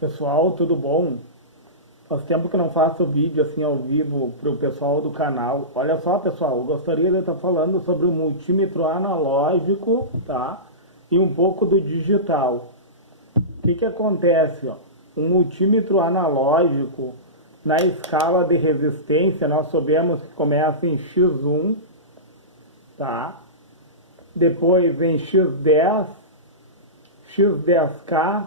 Pessoal, tudo bom? Faz tempo que eu não faço vídeo assim ao vivo para o pessoal do canal. Olha só, pessoal, eu gostaria de estar falando sobre o multímetro analógico, tá? E um pouco do digital. O que acontece, ó? Um multímetro analógico, na escala de resistência, nós sabemos que começa em X1, tá? Depois em X10, X10K,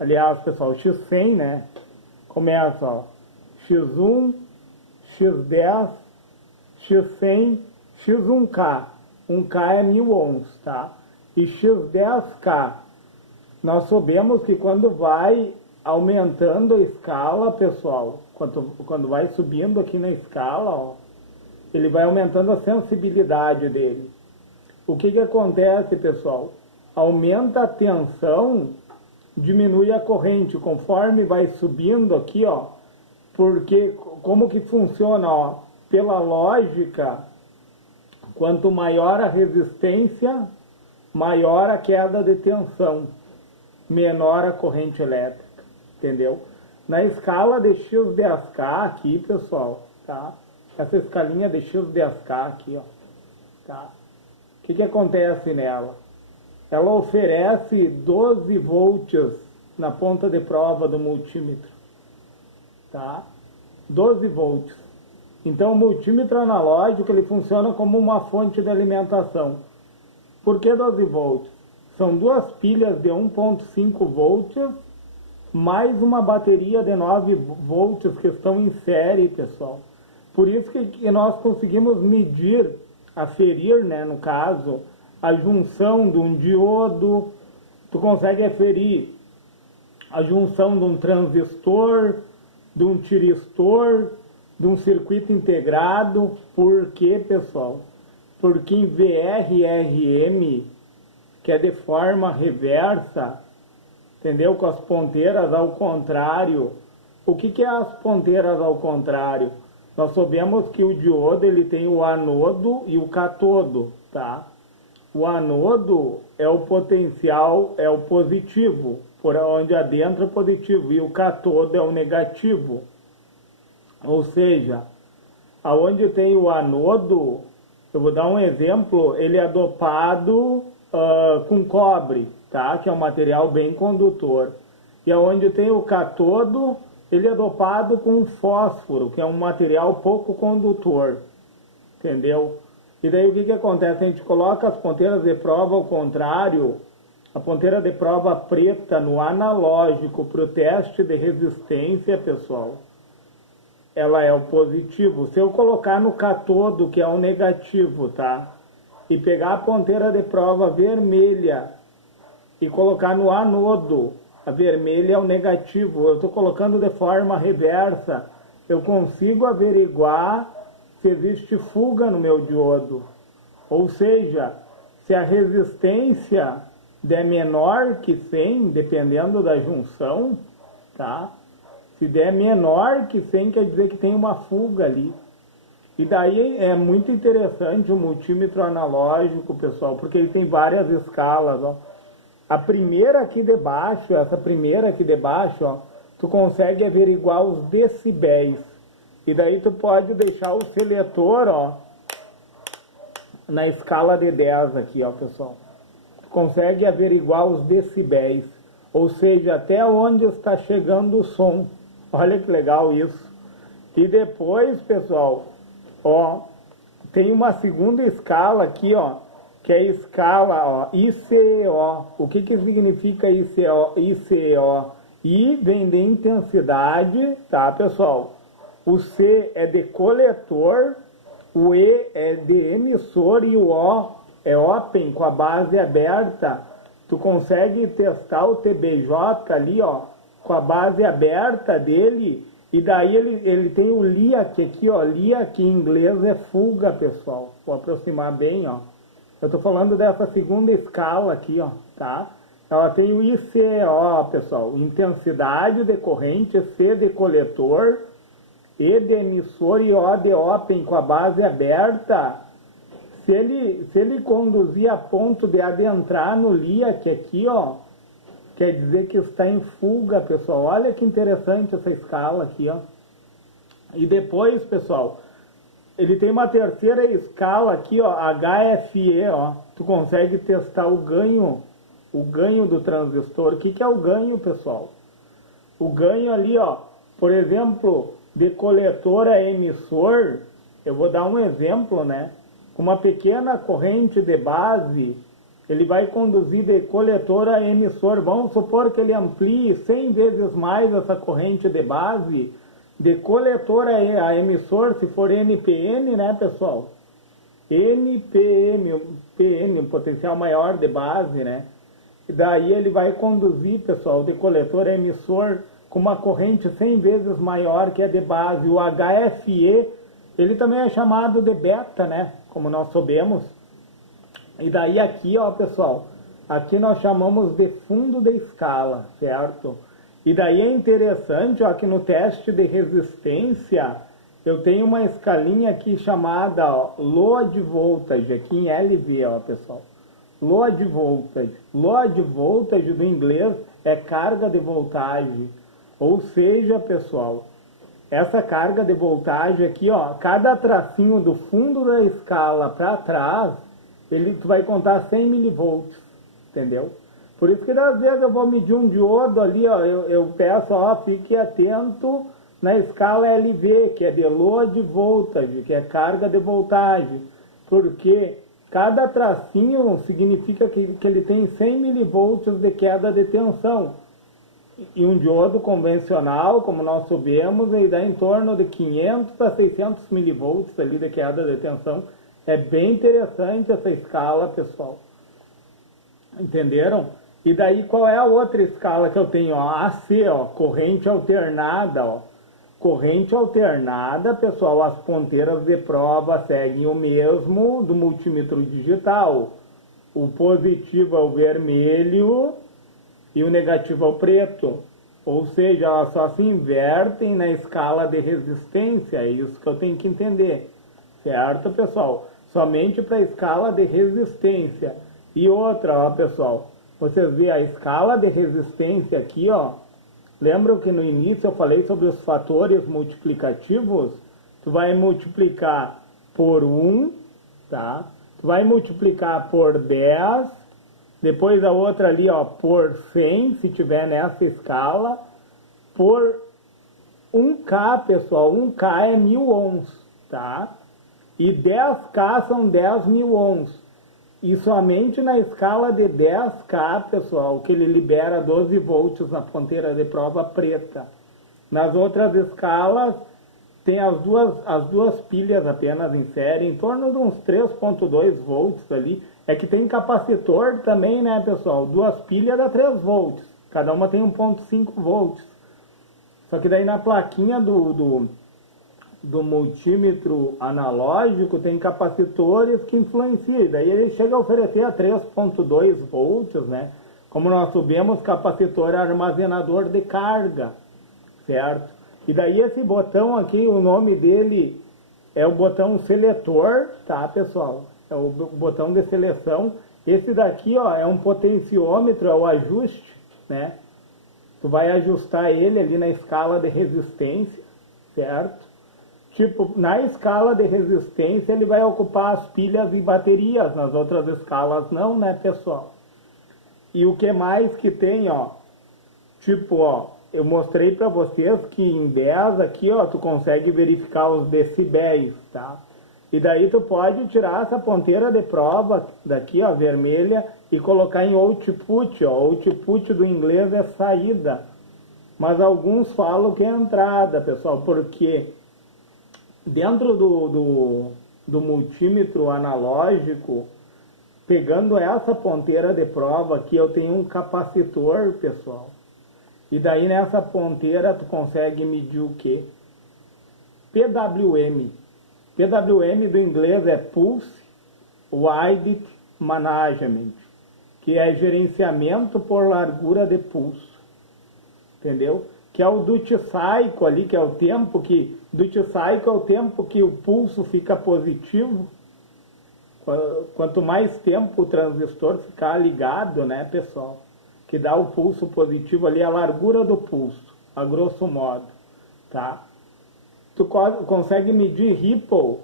aliás, pessoal, X100, né? Começa, ó, X1, X10, X100, X1K. 1K é 1000 ohms, tá? E X10K. Nós sabemos que quando vai aumentando a escala, pessoal, quando vai subindo aqui na escala, ó, ele vai aumentando a sensibilidade dele. O que acontece, pessoal? Aumenta a tensão, diminui a corrente conforme vai subindo aqui, ó, porque como que funciona, ó, pela lógica, quanto maior a resistência, maior a queda de tensão, menor a corrente elétrica, entendeu? Na escala de X10K aqui, pessoal, tá? Essa escalinha de X10K aqui, ó, tá? O que acontece nela? Ela oferece 12 volts na ponta de prova do multímetro, tá? 12 volts. Então o multímetro analógico ele funciona como uma fonte de alimentação. Por que 12 volts? São duas pilhas de 1,5 volts mais uma bateria de 9 volts que estão em série, pessoal. Por isso que nós conseguimos medir, aferir, né, no caso, a junção de um diodo, tu consegue aferir a junção de um transistor, de um tiristor, de um circuito integrado. Por quê, pessoal? Porque em VRRM, que é de forma reversa, entendeu? Com as ponteiras ao contrário. O que é as ponteiras ao contrário? Nós sabemos que o diodo ele tem o anodo e o catodo, tá? O anodo é o potencial, é o positivo, por onde adentra o positivo, e o catodo é o negativo. Ou seja, aonde tem o anodo, eu vou dar um exemplo, ele é dopado com cobre, tá? Que é um material bem condutor. E aonde tem o catodo, ele é dopado com fósforo, que é um material pouco condutor, entendeu? E daí o que acontece? A gente coloca as ponteiras de prova ao contrário, a ponteira de prova preta no analógico para o teste de resistência, pessoal, ela é o positivo. Se eu colocar no catodo, que é o negativo, tá? E pegar a ponteira de prova vermelha e colocar no anodo, a vermelha é o negativo, eu estou colocando de forma reversa, eu consigo averiguar se existe fuga no meu diodo. Ou seja, se a resistência der menor que 100, dependendo da junção, tá? Se der menor que 100, quer dizer que tem uma fuga ali. E daí é muito interessante o multímetro analógico, pessoal, porque ele tem várias escalas, ó. A primeira aqui de baixo, essa primeira aqui de baixo, ó, tu consegue averiguar os decibéis. E daí tu pode deixar o seletor, ó, na escala de 10 aqui, ó, pessoal. Tu consegue averiguar os decibéis, ou seja, até onde está chegando o som. Olha que legal isso. E depois, pessoal, ó, tem uma segunda escala aqui, ó, que é a escala, ó, ICO. O que significa ICO? ICO? I vem de intensidade, tá, pessoal? O C é de coletor, o E é de emissor e o O é open, com a base aberta. Tu consegue testar o TBJ ali, ó, com a base aberta dele, e daí ele tem o LIAC aqui, ó, LIAC em inglês é fuga, pessoal. Vou aproximar bem, ó. Eu tô falando dessa segunda escala aqui, ó, tá? Ela tem o ICO, pessoal, intensidade de corrente, C de coletor, E de emissor e O de open com a base aberta. Se ele conduzir a ponto de adentrar no LIAC aqui, ó, quer dizer que está em fuga, pessoal. Olha que interessante essa escala aqui, ó. E depois, pessoal, ele tem uma terceira escala aqui, ó, HFE, ó. Tu consegue testar o ganho do transistor. O que que é o ganho, pessoal? O ganho ali, ó, por exemplo, de coletor a emissor, eu vou dar um exemplo, né? Com uma pequena corrente de base, ele vai conduzir de coletor a emissor. Vamos supor que ele amplie 100 vezes mais essa corrente de base, de coletor a emissor, se for NPN, né, pessoal? NPN, potencial maior de base, né? E daí ele vai conduzir, pessoal, de coletor a emissor com uma corrente 100 vezes maior que a de base. O HFE, ele também é chamado de beta, né? Como nós sabemos. E daí aqui, ó, pessoal, aqui nós chamamos de fundo de escala, certo? E daí é interessante, ó, que no teste de resistência, eu tenho uma escalinha aqui chamada, ó, load voltage, aqui em LV, ó, pessoal. Load voltage. Load voltage do inglês é carga de voltagem. Ou seja, pessoal, essa carga de voltagem aqui, ó, cada tracinho do fundo da escala para trás, tu vai contar 100 milivolts, entendeu? Por isso que às vezes eu vou medir um diodo ali, ó, eu peço, ó, fique atento na escala LV, que é de load voltage, que é carga de voltagem, porque cada tracinho significa que ele tem 100 milivolts de queda de tensão. E um diodo convencional, como nós sabemos, ele dá em torno de 500 a 600 milivolts ali de queda de tensão. É bem interessante essa escala, pessoal. Entenderam? E daí qual é a outra escala que eu tenho? Ó, AC, ó, corrente alternada, ó. Corrente alternada, pessoal, as ponteiras de prova seguem o mesmo do multímetro digital. O positivo é o vermelho e o negativo é o preto. Ou seja, elas só se invertem na escala de resistência. É isso que eu tenho que entender. Certo, pessoal? Somente para a escala de resistência. E outra, ó, pessoal, vocês veem a escala de resistência aqui, ó. Lembram que no início eu falei sobre os fatores multiplicativos? Tu vai multiplicar por 1, tá? Tu vai multiplicar por 10, depois a outra ali, ó, por 100, se tiver nessa escala, por 1K, pessoal. 1K é 1000 ohms, tá? E 10K são 10.000 ohms. E somente na escala de 10K, pessoal, que ele libera 12 volts na ponteira de prova preta. Nas outras escalas, tem as duas pilhas apenas em série, em torno de uns 3.2 volts ali. É que tem capacitor também, né, pessoal? Duas pilhas dá 3 volts. Cada uma tem 1.5 volts. Só que daí na plaquinha do multímetro analógico tem capacitores que influenciam. Daí ele chega a oferecer a 3.2 volts, né? Como nós sabemos, capacitor é armazenador de carga, certo? E daí esse botão aqui, o nome dele é o botão seletor, tá, pessoal? É o botão de seleção. Esse daqui, ó, é um potenciômetro, é o ajuste, né? Tu vai ajustar ele ali na escala de resistência, certo? Tipo, na escala de resistência ele vai ocupar as pilhas e baterias, nas outras escalas não, né, pessoal? E o que mais que tem, ó? Tipo, ó, eu mostrei para vocês que em 10 aqui, ó, tu consegue verificar os decibéis, tá? E daí tu pode tirar essa ponteira de prova daqui, ó, vermelha, e colocar em output, ó. Output do inglês é saída. Mas alguns falam que é entrada, pessoal, porque dentro do multímetro analógico, pegando essa ponteira de prova aqui, eu tenho um capacitor, pessoal. E daí nessa ponteira tu consegue medir o quê? PWM. PWM do inglês é Pulse Width Management, que é gerenciamento por largura de pulso. Entendeu? Que é o duty cycle ali, que é o tempo que... Duty cycle é o tempo que o pulso fica positivo. Quanto mais tempo o transistor ficar ligado, né, pessoal? que dá o pulso positivo ali, a largura do pulso, a grosso modo, tá? Tu consegue medir ripple,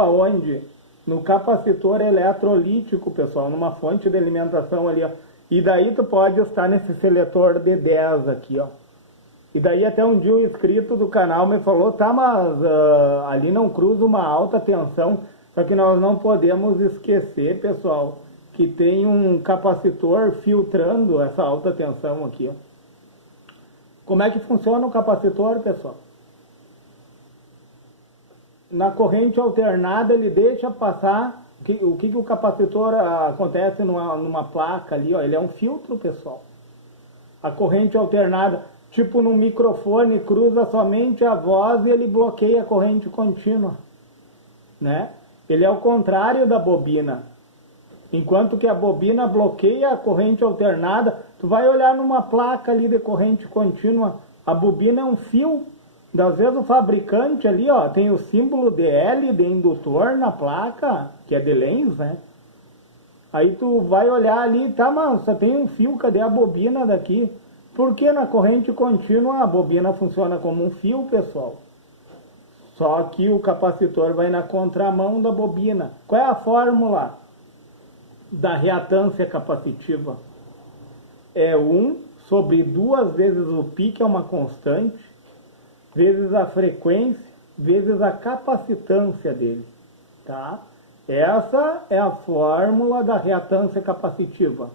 aonde? No capacitor eletrolítico, pessoal, numa fonte de alimentação ali, ó. E daí tu pode estar nesse seletor D10 aqui, ó. E daí até um dia o inscrito do canal me falou, tá, mas ali não cruza uma alta tensão. Só que nós não podemos esquecer, pessoal, que tem um capacitor filtrando essa alta tensão aqui, ó. Como é que funciona o capacitor, pessoal? Na corrente alternada ele deixa passar, o que o capacitor acontece numa placa ali, ó, ele é um filtro, pessoal. A corrente alternada, tipo no microfone, cruza somente a voz e ele bloqueia a corrente contínua, né? Ele é o contrário da bobina. Enquanto que a bobina bloqueia a corrente alternada, tu vai olhar numa placa ali de corrente contínua, a bobina é um fio. Às vezes o fabricante ali, ó, tem o símbolo de L de indutor na placa, que é de Lenz, né? Aí tu vai olhar ali, tá, mano, só tem um fio, cadê a bobina daqui? Porque na corrente contínua a bobina funciona como um fio, pessoal. Só que o capacitor vai na contramão da bobina. Qual é a fórmula da reatância capacitiva? É 1 sobre 2 vezes o π, que é uma constante, vezes a frequência, vezes a capacitância dele, tá? Essa é a fórmula da reatância capacitiva,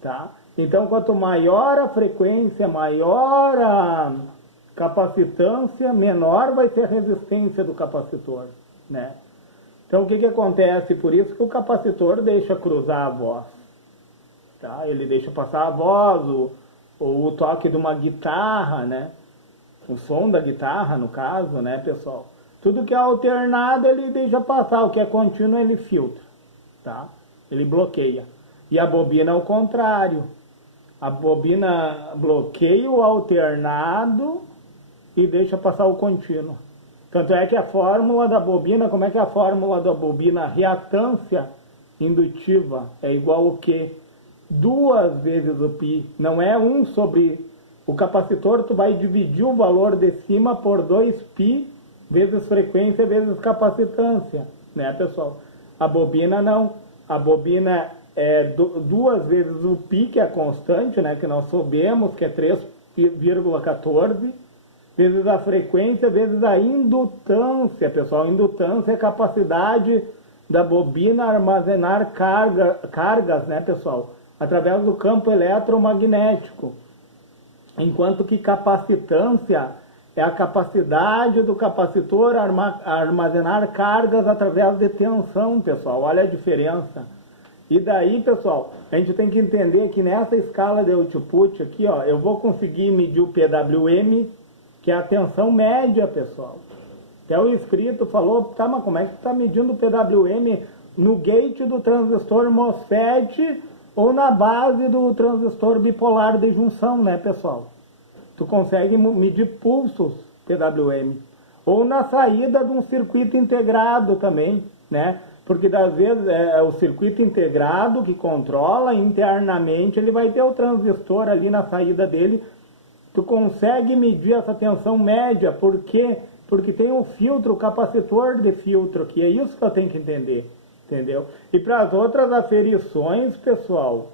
tá? Então, quanto maior a frequência, maior a capacitância, menor vai ser a resistência do capacitor, né? Então, o que acontece? Por isso que o capacitor deixa cruzar a voz, tá? Ele deixa passar a voz, ou o toque de uma guitarra, né? O som da guitarra, no caso, né, pessoal? Tudo que é alternado, ele deixa passar. O que é contínuo, ele filtra, tá? Ele bloqueia. E a bobina é o contrário. A bobina bloqueia o alternado e deixa passar o contínuo. Tanto é que a fórmula da bobina, como é que é a fórmula da bobina? Reatância indutiva é igual o quê? 2 vezes o π. Não é 1 sobre... O capacitor, tu vai dividir o valor de cima por 2π vezes frequência vezes capacitância, né, pessoal? A bobina não. A bobina é 2 vezes o π, que é a constante, né, que nós sabemos que é 3,14, vezes a frequência vezes a indutância, pessoal. Indutância é a capacidade da bobina armazenar cargas, né, pessoal? Através do campo eletromagnético. Enquanto que capacitância é a capacidade do capacitor armazenar cargas através de tensão, pessoal. Olha a diferença. E daí, pessoal, a gente tem que entender que nessa escala de output aqui, ó, eu vou conseguir medir o PWM, que é a tensão média, pessoal. Até o inscrito falou, tá, mas como é que tu tá medindo o PWM no gate do transistor MOSFET ou na base do transistor bipolar de junção, né, pessoal? Tu consegue medir pulsos PWM. Ou na saída de um circuito integrado também, né? Porque às vezes é o circuito integrado que controla internamente, ele vai ter o transistor ali na saída dele. Tu consegue medir essa tensão média, por quê? Porque tem um filtro, o capacitor de filtro, que é isso que eu tenho que entender. Entendeu? E para as outras aferições, pessoal,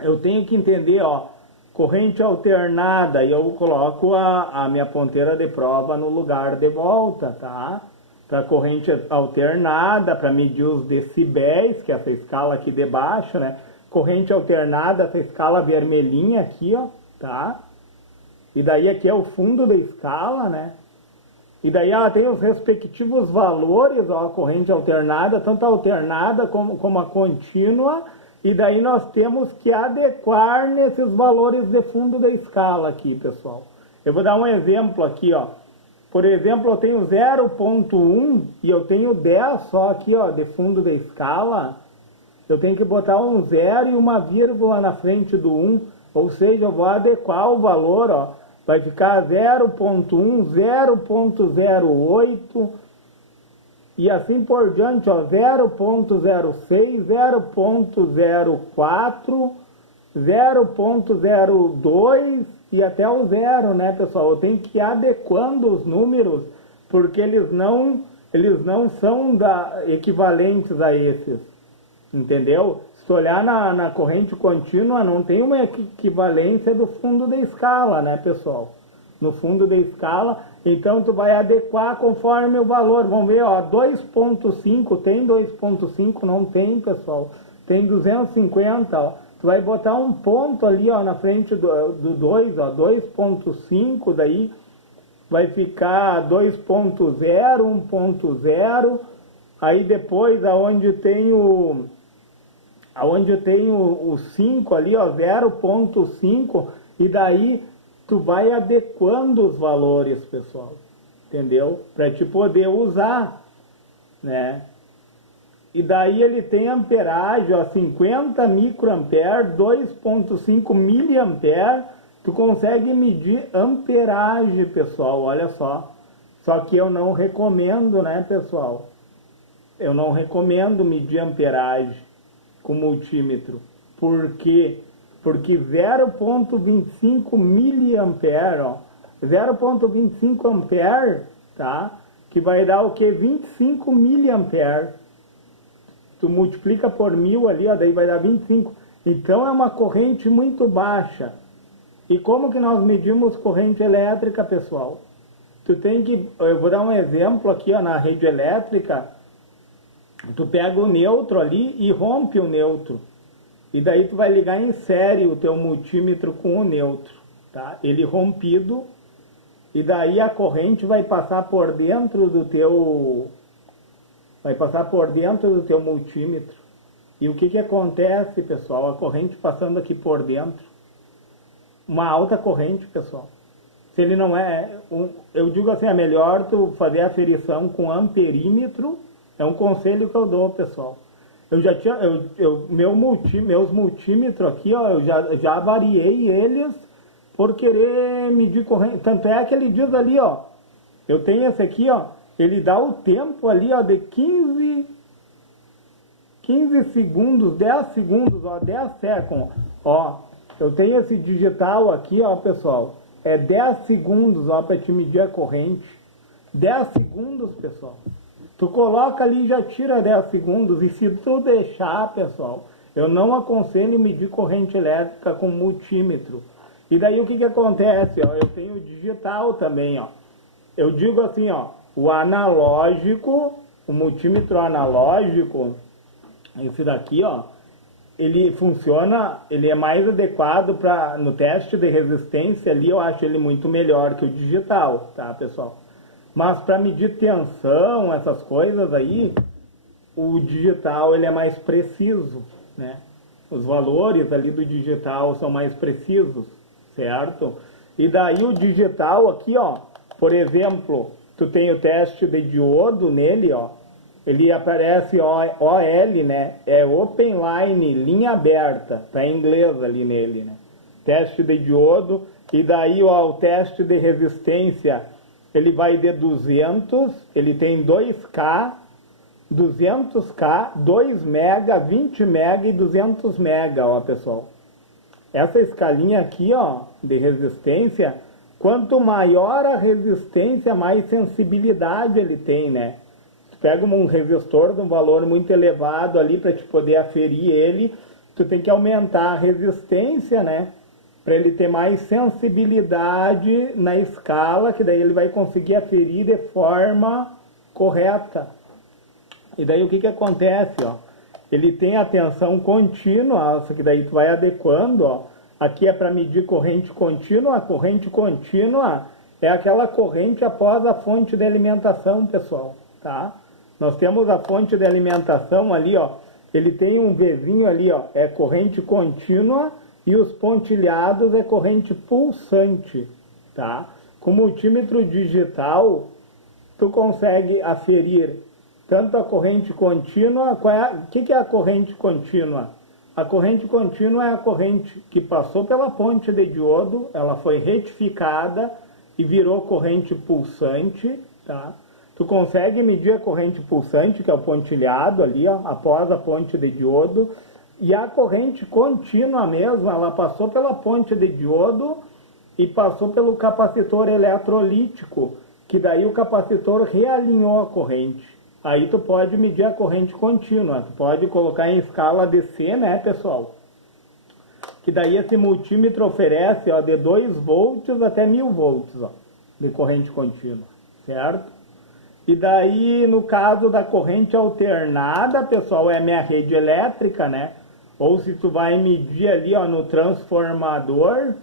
eu tenho que entender, ó, corrente alternada, e eu coloco a minha ponteira de prova no lugar de volta, tá? Para corrente alternada, para medir os decibéis, que é essa escala aqui de baixo, né? Corrente alternada, essa escala vermelhinha aqui, ó, tá? E daí aqui é o fundo da escala, né? E daí ela tem os respectivos valores, ó, a corrente alternada, tanto a alternada como a contínua, e daí nós temos que adequar nesses valores de fundo da escala aqui, pessoal. Eu vou dar um exemplo aqui, ó. Por exemplo, eu tenho 0,1 e eu tenho 10 só aqui, ó, de fundo da escala. Eu tenho que botar um 0 e uma vírgula na frente do 1, ou seja, eu vou adequar o valor, ó. Vai ficar 0,1, 0,08 e assim por diante, ó, 0.06, 0.04, 0.02 e até o zero, né, pessoal? Eu tenho que ir adequando os números, porque eles não são equivalentes a esses, entendeu? Se tu olhar na corrente contínua, não tem uma equivalência do fundo da escala, né, pessoal? No fundo da escala, então tu vai adequar conforme o valor. Vamos ver, ó, 2.5, tem 2.5? Não tem, pessoal. Tem 250, ó. Tu vai botar um ponto ali, ó, na frente do 2, ó, 2.5, daí vai ficar 2.0, 1.0, aí depois aonde tem o 5 ali, ó, 0.5, e daí tu vai adequando os valores, pessoal, entendeu? Para te poder usar, né? E daí ele tem amperagem, ó, 50 microampere, 2.5 miliampere, tu consegue medir amperagem, pessoal, olha só. Só que eu não recomendo, né, pessoal? Eu não recomendo medir amperagem com multímetro. Por quê? Porque 0.25 miliampere, ó, 0.25 ampere, tá? Que vai dar o que? 25 miliampere. Tu multiplica por 1000 ali, ó, daí vai dar 25. Então é uma corrente muito baixa. E como que nós medimos corrente elétrica, pessoal? Tu tem que, eu vou dar um exemplo aqui, ó, na rede elétrica. Tu pega o neutro ali e rompe o neutro. E daí tu vai ligar em série o teu multímetro com o neutro, tá? Ele rompido, e daí a corrente vai passar por dentro do teu multímetro. E o que que acontece, pessoal? A corrente passando aqui por dentro, uma alta corrente, pessoal. Se ele não eu digo assim, é melhor tu fazer a aferição com amperímetro. É um conselho que eu dou, pessoal. Eu já tinha, meus multímetros aqui, ó, eu já variei eles por querer medir corrente. Tanto é que ele diz ali, ó, eu tenho esse aqui, ó, ele dá o tempo ali, ó, de 15 segundos, 10 segundos, ó, 10 seconds, ó. Eu tenho esse digital aqui, ó, pessoal, é 10 segundos, ó, para te medir a corrente. 10 segundos, pessoal. Tu coloca ali e já tira 10 segundos. E se tu deixar, pessoal, eu não aconselho medir corrente elétrica com multímetro. E daí o que que acontece? Ó, eu tenho digital também, ó. Eu digo assim, ó, o analógico, o multímetro analógico, esse daqui, ó, ele funciona, ele é mais adequado para no teste de resistência ali, eu acho ele muito melhor que o digital, tá, pessoal? Mas para medir tensão, essas coisas aí, o digital ele é mais preciso, né? Os valores ali do digital são mais precisos, certo? E daí o digital aqui, ó, por exemplo, tu tem o teste de diodo nele, ó, ele aparece OL, né? É Open Line, linha aberta, tá em inglês ali nele, né? Teste de diodo, e daí, ó, o teste de resistência, ele vai de 200, ele tem 2K, 200K, 2 mega, 20 mega e 200 mega, ó, pessoal. Essa escalinha aqui, ó, de resistência, quanto maior a resistência, mais sensibilidade ele tem, né? Tu pega um resistor de um valor muito elevado ali para te poder aferir ele, tu tem que aumentar a resistência, né? Para ele ter mais sensibilidade na escala, que daí ele vai conseguir aferir de forma correta. E daí o que que acontece, ó? Ele tem a tensão contínua, só que daí tu vai adequando, ó. Aqui é para medir corrente contínua. A corrente contínua é aquela corrente após a fonte de alimentação, pessoal, tá? Nós temos a fonte de alimentação ali, ó. Ele tem um Vzinho ali, ó, é corrente contínua, e os pontilhados é corrente pulsante, tá? Com multímetro digital, tu consegue aferir tanto a corrente contínua. O que é a corrente contínua? A corrente contínua é a corrente que passou pela ponte de diodo, ela foi retificada e virou corrente pulsante, tá? Tu consegue medir a corrente pulsante, que é o pontilhado ali, ó, após a ponte de diodo, e a corrente contínua mesmo, ela passou pela ponte de diodo e passou pelo capacitor eletrolítico, que daí o capacitor realinhou a corrente. Aí tu pode medir a corrente contínua, tu pode colocar em escala DC, né, pessoal? Que daí esse multímetro oferece, ó, de 2 volts até 1000 volts, ó, de corrente contínua, certo? E daí, no caso da corrente alternada, pessoal, é minha rede elétrica, né? Ou se tu vai medir ali, ó, no transformador,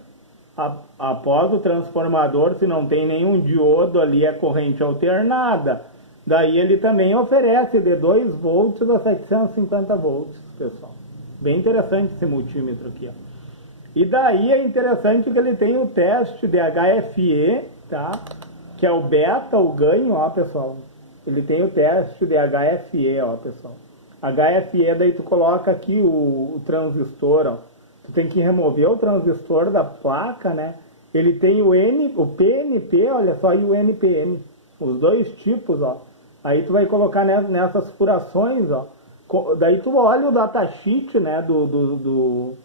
após o transformador, se não tem nenhum diodo ali, é corrente alternada. Daí ele também oferece de 2 volts a 750 volts, pessoal. Bem interessante esse multímetro aqui, ó. E daí é interessante que ele tem o teste de HFE, tá? Que é o beta, o ganho, ó, pessoal. Ele tem o teste de HFE, ó, pessoal. HFE, daí tu coloca aqui o transistor, ó. Tu tem que remover o transistor da placa, né? Ele tem o PNP, olha só, e o NPN. Os dois tipos, ó. Aí tu vai colocar nessas furações, ó. Daí tu olha o datasheet, né, do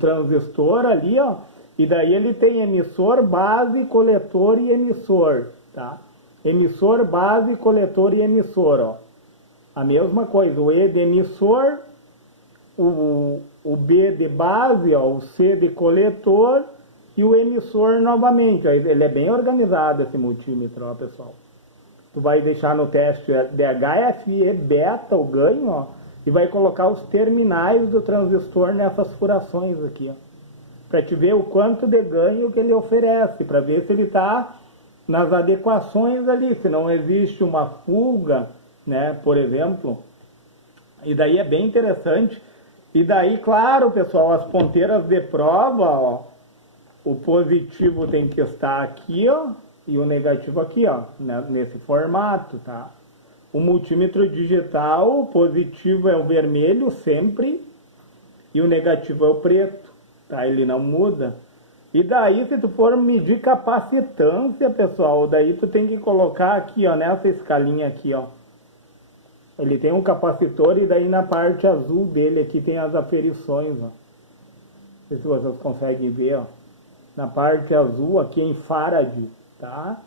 transistor ali, ó. E daí ele tem emissor, base, coletor e emissor, tá? Emissor, base, coletor e emissor, ó. A mesma coisa, o E de emissor, o B de base, ó, o C de coletor e o emissor novamente. Ó. Ele é bem organizado esse multímetro, ó, pessoal. Tu vai deixar no teste de HFE beta, o ganho, ó, e vai colocar os terminais do transistor nessas furações aqui, ó. Para te ver o quanto de ganho que ele oferece, para ver se ele está nas adequações ali, se não existe uma fuga, né, por exemplo. E daí é bem interessante. E daí, claro, pessoal, as ponteiras de prova, ó, o positivo tem que estar aqui, ó, e o negativo aqui, ó, né, nesse formato, tá? O multímetro digital, o positivo é o vermelho sempre, e o negativo é o preto. Tá? Ele não muda. E daí, se tu for medir capacitância, pessoal, daí tu tem que colocar aqui, ó, nessa escalinha aqui, ó. Ele tem um capacitor e daí na parte azul dele aqui tem as aferições, ó. Não sei se vocês conseguem ver, ó. Na parte azul aqui em farad, tá?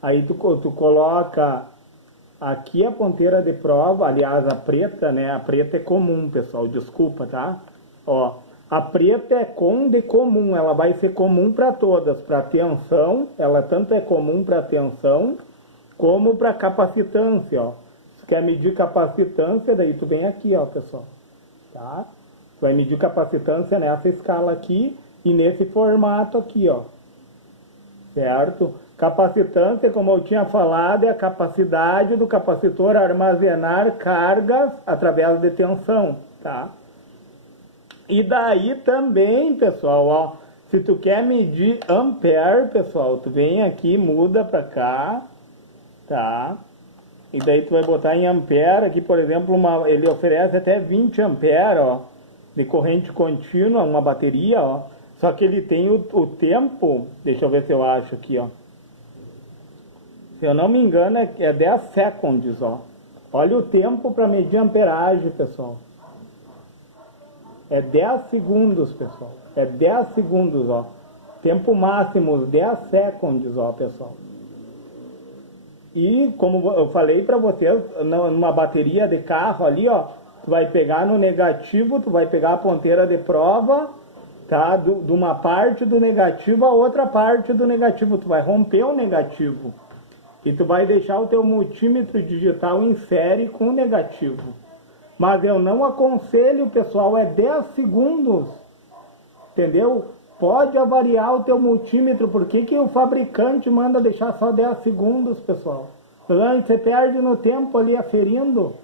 Aí tu coloca aqui a ponteira de prova, aliás, a preta, né? A preta é comum, pessoal, desculpa, tá? Ó. A preta é de comum, ela vai ser comum para todas, para tensão, ela tanto é comum para tensão, como para capacitância, ó. Se quer medir capacitância, daí tu vem aqui, ó, pessoal, tá? Tu vai medir capacitância nessa escala aqui e nesse formato aqui, ó, certo? Capacitância, como eu tinha falado, é a capacidade do capacitor armazenar cargas através de tensão, tá? E daí também, pessoal, ó, se tu quer medir ampere, pessoal, tu vem aqui, muda pra cá, tá? E daí tu vai botar em ampere, aqui, por exemplo, ele oferece até 20 ampere, ó, de corrente contínua, uma bateria, ó. Só que ele tem o tempo, deixa eu ver se eu acho aqui, ó. Se eu não me engano, é 10 seconds, ó. Olha o tempo para medir amperagem, pessoal. É 10 segundos, pessoal. É 10 segundos, ó. Tempo máximo, 10 seconds, ó, pessoal. E, como eu falei para vocês, numa bateria de carro ali, ó, tu vai pegar no negativo, tu vai pegar a ponteira de prova, tá? De uma parte do negativo a outra parte do negativo. Tu vai romper o negativo. E tu vai deixar o teu multímetro digital em série com o negativo. Mas eu não aconselho, pessoal, é 10 segundos, entendeu? Pode avariar o teu multímetro. Por que o fabricante manda deixar só 10 segundos, pessoal? Você perde no tempo ali aferindo,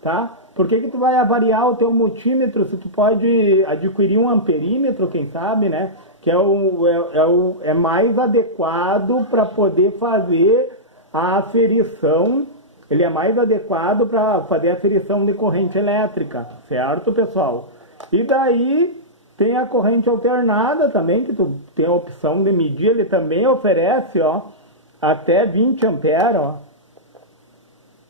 tá? Por que tu vai avariar o teu multímetro se tu pode adquirir um amperímetro, quem sabe, né? Que é mais adequado para poder fazer a aferição. Ele é mais adequado para fazer a aferição de corrente elétrica, certo, pessoal? E daí tem a corrente alternada também, que tu tem a opção de medir. Ele também oferece, ó, até 20 ampere, ó.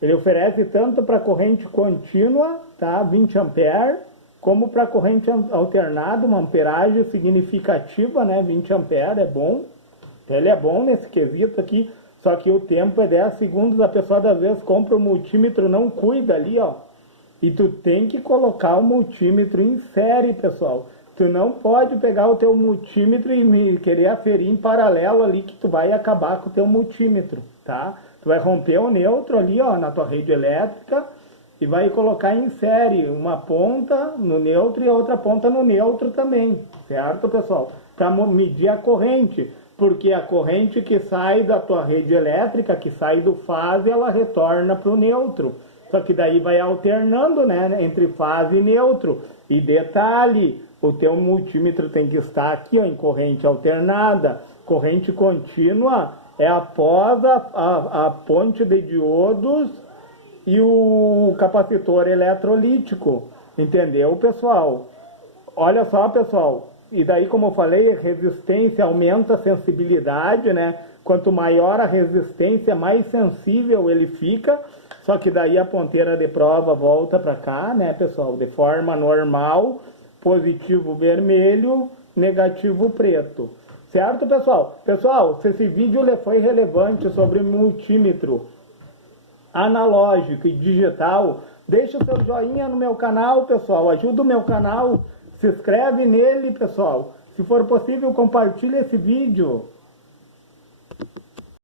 Ele oferece tanto para corrente contínua, tá? 20 ampere, como para corrente alternada, uma amperagem significativa, né? 20 ampere é bom. Ele é bom nesse quesito aqui, só que o tempo é 10 segundos, a pessoa às vezes compra o multímetro, não cuida ali, ó. E tu tem que colocar o multímetro em série, pessoal. Tu não pode pegar o teu multímetro e querer aferir em paralelo ali, que tu vai acabar com o teu multímetro, tá? Tu vai romper o neutro ali, ó, na tua rede elétrica e vai colocar em série uma ponta no neutro e a outra ponta no neutro também, certo, pessoal? Para medir a corrente, porque a corrente que sai da tua rede elétrica, que sai do fase, ela retorna para o neutro. Só que daí vai alternando, né, entre fase e neutro. E detalhe, o teu multímetro tem que estar aqui, ó, em corrente alternada. Corrente contínua é após a ponte de diodos e o capacitor eletrolítico. Entendeu, pessoal? Olha só, pessoal. E daí, como eu falei, resistência aumenta a sensibilidade, né? Quanto maior a resistência, mais sensível ele fica. Só que daí a ponteira de prova volta para cá, né, pessoal? De forma normal, positivo vermelho, negativo preto. Certo, pessoal? Pessoal, se esse vídeo foi relevante sobre multímetro analógico e digital, deixa o seu joinha no meu canal, pessoal. Ajuda o meu canal. Se inscreve nele, pessoal. Se for possível, compartilhe esse vídeo.